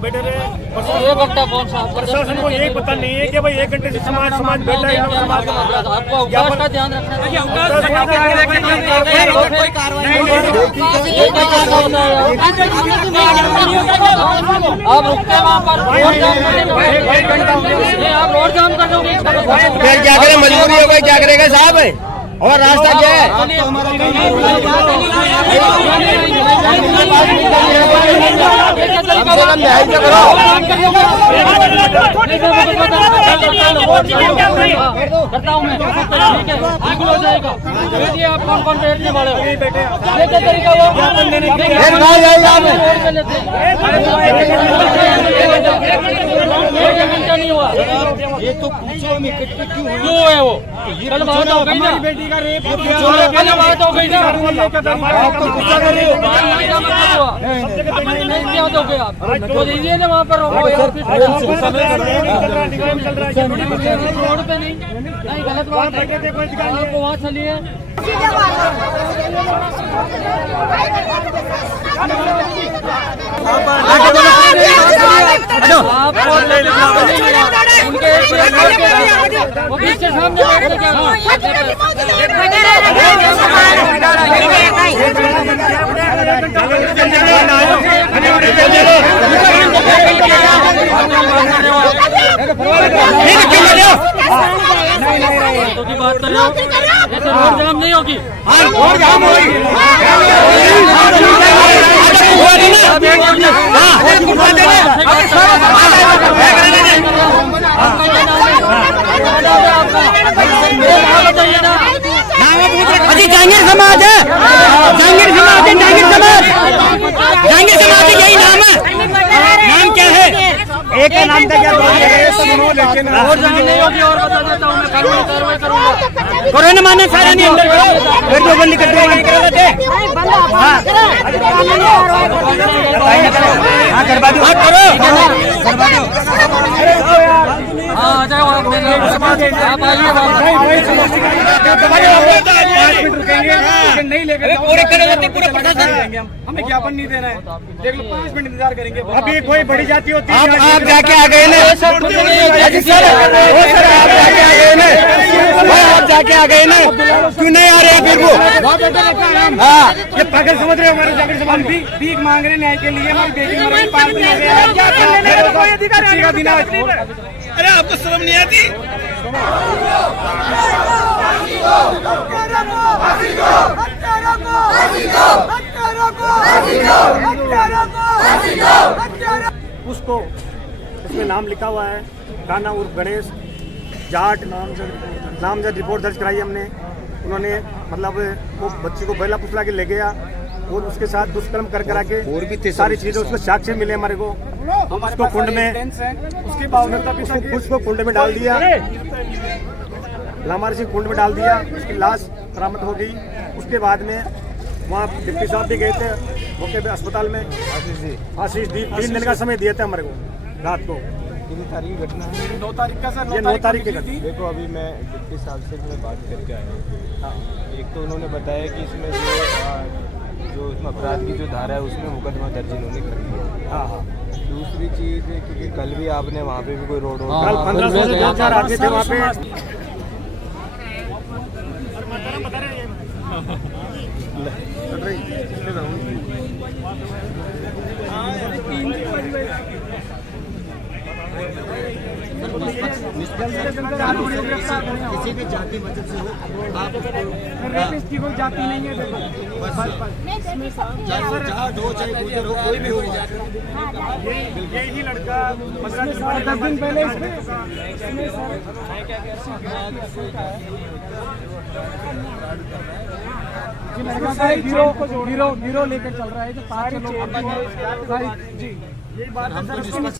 बैठे रहे 1 घंटा कौन सा प्रशासन को यही पता नहीं है कि भाई 1 घंटे से समाज बैठा है। आपको अवकाश का ध्यान रखना चाहिए। आप रुकते वहाँ पर आप रोड जाम कर दोगे, फिर क्या करें, मजबूरी हो गई, क्या करेगा साहब। और रास्ता क्या है? करता हूँ मैं, ठीक है, बिल्कुल हो जाएगा। देखिए आप कौन कौन बैठने वाले हो, क्या तरीका वो नहीं हुआ। ये तो पूछो क्यों है वो, कल बात हो गई ना, बेटी का रेप कल बात हो गई ना, आपको गुस्सा कर रहे हो, क्या हो गए आप तो दीजिए ना वहाँ पर रोड पे नहीं गलत बात है, आपको वहाँ चलिए। बात कर रहे हो, ऐसे रोड जाम नहीं होगी, रोड जाम होगी। अजी जहांगीर समाज है, जहांगीर समाज है, जहांगीर समाज, जहांगीर समाज है, यही नाम है। नाम क्या है? एक का नाम था क्या? और जमीन नहीं होगी। और बता देता हूँ मैं कानूनी कार्रवाई करूँगा। कोरोना माने सारा नहीं अंदर करो, फिर जो बंदी कर दो करवा दो, करो करवा दो। हाँ आ जाओ आप, आप आइए, नहीं लेकर पूरे प्रशासन हमें ज्ञापन नहीं देना है, देख लो 5 मिनट इंतजार करेंगे। अभी कोई बड़ी जाति होती है, आप जाके आ गए ना सर, आप जाके आ गए ना, आप जाके आ गए ना, क्यों नहीं आ रहे हैं फिर वो? हाँ ये पागल समझ रहे हो हमारे जाकर समान भीख मांग रहे न्याय के लिए, हमारी बेटी मर गई 5 दिन हो गए, कोई अधिकार नहीं। अरे आपको शर्म नहीं आती? उसको इसमें नाम लिखा हुआ है, कान्हा उर्फ गणेश जाट, नामजद रिपोर्ट दर्ज कराई हमने। उन्होंने मतलब वो बच्ची को बेला पुसला के ले गया और उसके साथ दुष्कर्म कर और भी थे सारी चीजें उसमें साक्ष्य मिले हमारे को। उसको कुंड में, उसके बावजूद उसको कुंड में डाल दिया लामारी सिंह कुंड में डाल दिया, उसकी लाश बरामद हो गई। उसके बाद में वहाँ डिप्टी साहब भी गए थे मौके पे अस्पताल में, आशीष दी 3 दिन का समय दिया था हमारे को रात को। कितनी तारीख की घटना है? 9 तारीख का सर। ये 9 तारीख की घटना। देखो अभी मैं डिप्टी साहब से मैं बात करके आया हूँ। एक तो उन्होंने बताया कि इसमें जो इसमें अपराध की जो धारा है उसमें मुकदमा दर्ज इन्होंने कर दिया। हाँ हाँ, दूसरी चीज़ है क्योंकि कल भी आपने वहाँ पे भी कोई रोड कल 1500 से 2000 आदमी थे वहाँ पे। किसी भी जाति मजहब से हो आप रेपिस्ट की कोई जाति नहीं है। जहाँ हो चाहे गुजर हो कोई भी हो यही लड़का 10 दिन पहले हीरो लेकर चल रहा है जो 5 लोग जी यही बात है सर।